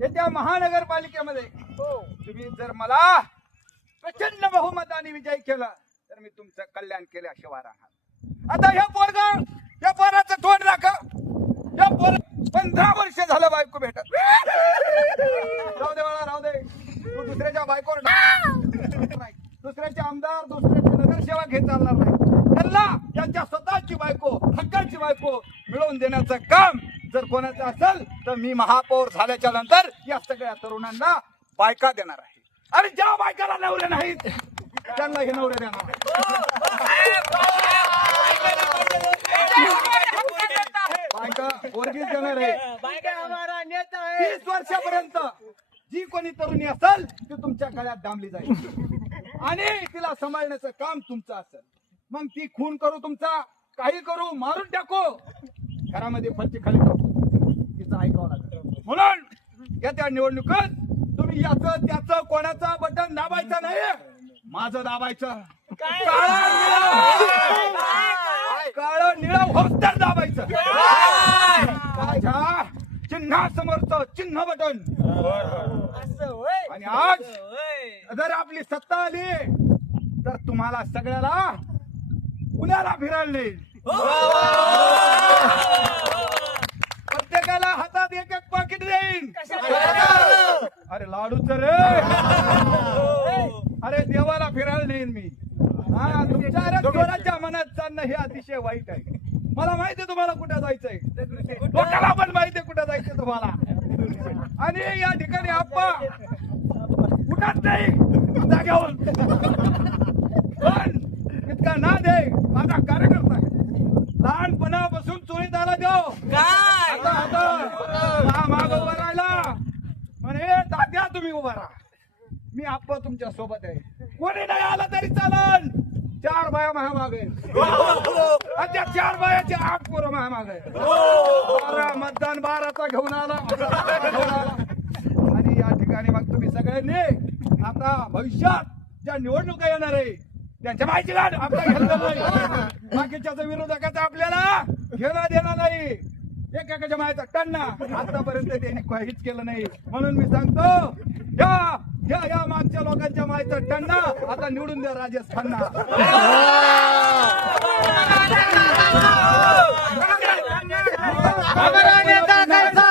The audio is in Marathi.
येत्या महानगरपालिकेमध्ये तुम्ही जर मला प्रचंड बहुमताने विजय केला तर मी तुमचं कल्याण केल्याशिवाय राहणार. आता या पोराचं तोंड राखा. या पोर 15 वर्ष झालं बायको भेटत. राहू दे बाळा, राहू दे. तू दुसऱ्याच्या बायकोवर दुसऱ्याचे आमदार दुसऱ्याचे नगरसेवक घेत चालणार नाही. त्यांना त्यांच्या स्वतःची बायको हक्काची बायको मिळवून देण्याचं काम जर कोणाचं असेल तर मी महापौर झाल्याच्या नंतर या सगळ्या तरुणांना बायका देणार आहे. आणि ज्या बायकाला नवरे नाहीत त्यांना हे नवरे देणार. बायका पोरगीच देणार आहे. 30 वर्षापर्यंत जी कोणी तरुणी असेल ती तुमच्या गळ्यात दामली जाईल आणि तिला सांभाळण्याचं काम तुमचं असेल. मग ती खून करू तुमचा काही करू मारून टाकू घरामध्ये फलची खाली टाकू तिचं ऐकावं लागेल. म्हणून येत्या निवडणुकीत तुम्ही याचं त्याचं कोणाचं बटन दाबायचं नाही, माझं दाबायचं. काळं निळं होस्टर दाबायचं. माझ्या चिन्हा समोरचं चिन्ह बटन. आणि आज जर आपली सत्ता आली तर तुम्हाला सगळ्याला पुण्याला फिरायला नेईल. प्रत्येकाला हातात एक एक पाकिट देईन. अरे लाडूच रे. अरे देवाला फिरायला नेईन मी. हा तुमच्या चोराच्या मनात चालणं हे अतिशय वाईट आहे. मला माहिती तुम्हाला कुठं जायचंय. लोकांना पण माहिती कुठं जायचंय तुम्हाला. आणि या ठिकाणी आप्पा कुठंच नाही जाग्यावर. पण इतका नाद आहे माझा कार्यकर्ता आहे. लहानपणापासून चोरीत आला देव आता माग उभा राहिला म्हणे तात्या तुम्ही उभा राहा. मी आप्पा तुमच्या सोबत आहे. कोणी नाही आला तरी चालन. 4 बाया महामाग आहे. त्या 4 बायाचे 8 पोरं महामाग आहे. 12 मतदान 12चा घेऊन आला. आणि या ठिकाणी मग तुम्ही सगळ्यांनी आता भविष्यात ज्या निवडणुका येणार आहे त्यांच्या माहिती घाल. आपल्या घेतलं नाही. बाकीच्या विरोधकाचा आपल्याला घेणं देणं नाही. एकेकाच्या मायाचा टन्ना आतापर्यंत त्यांनी काहीच केलं नाही. म्हणून मी सांगतो या मागच्या लोकांच्या मायचा टन्ना आता निवडून द्या राजेश खन्ना. नेता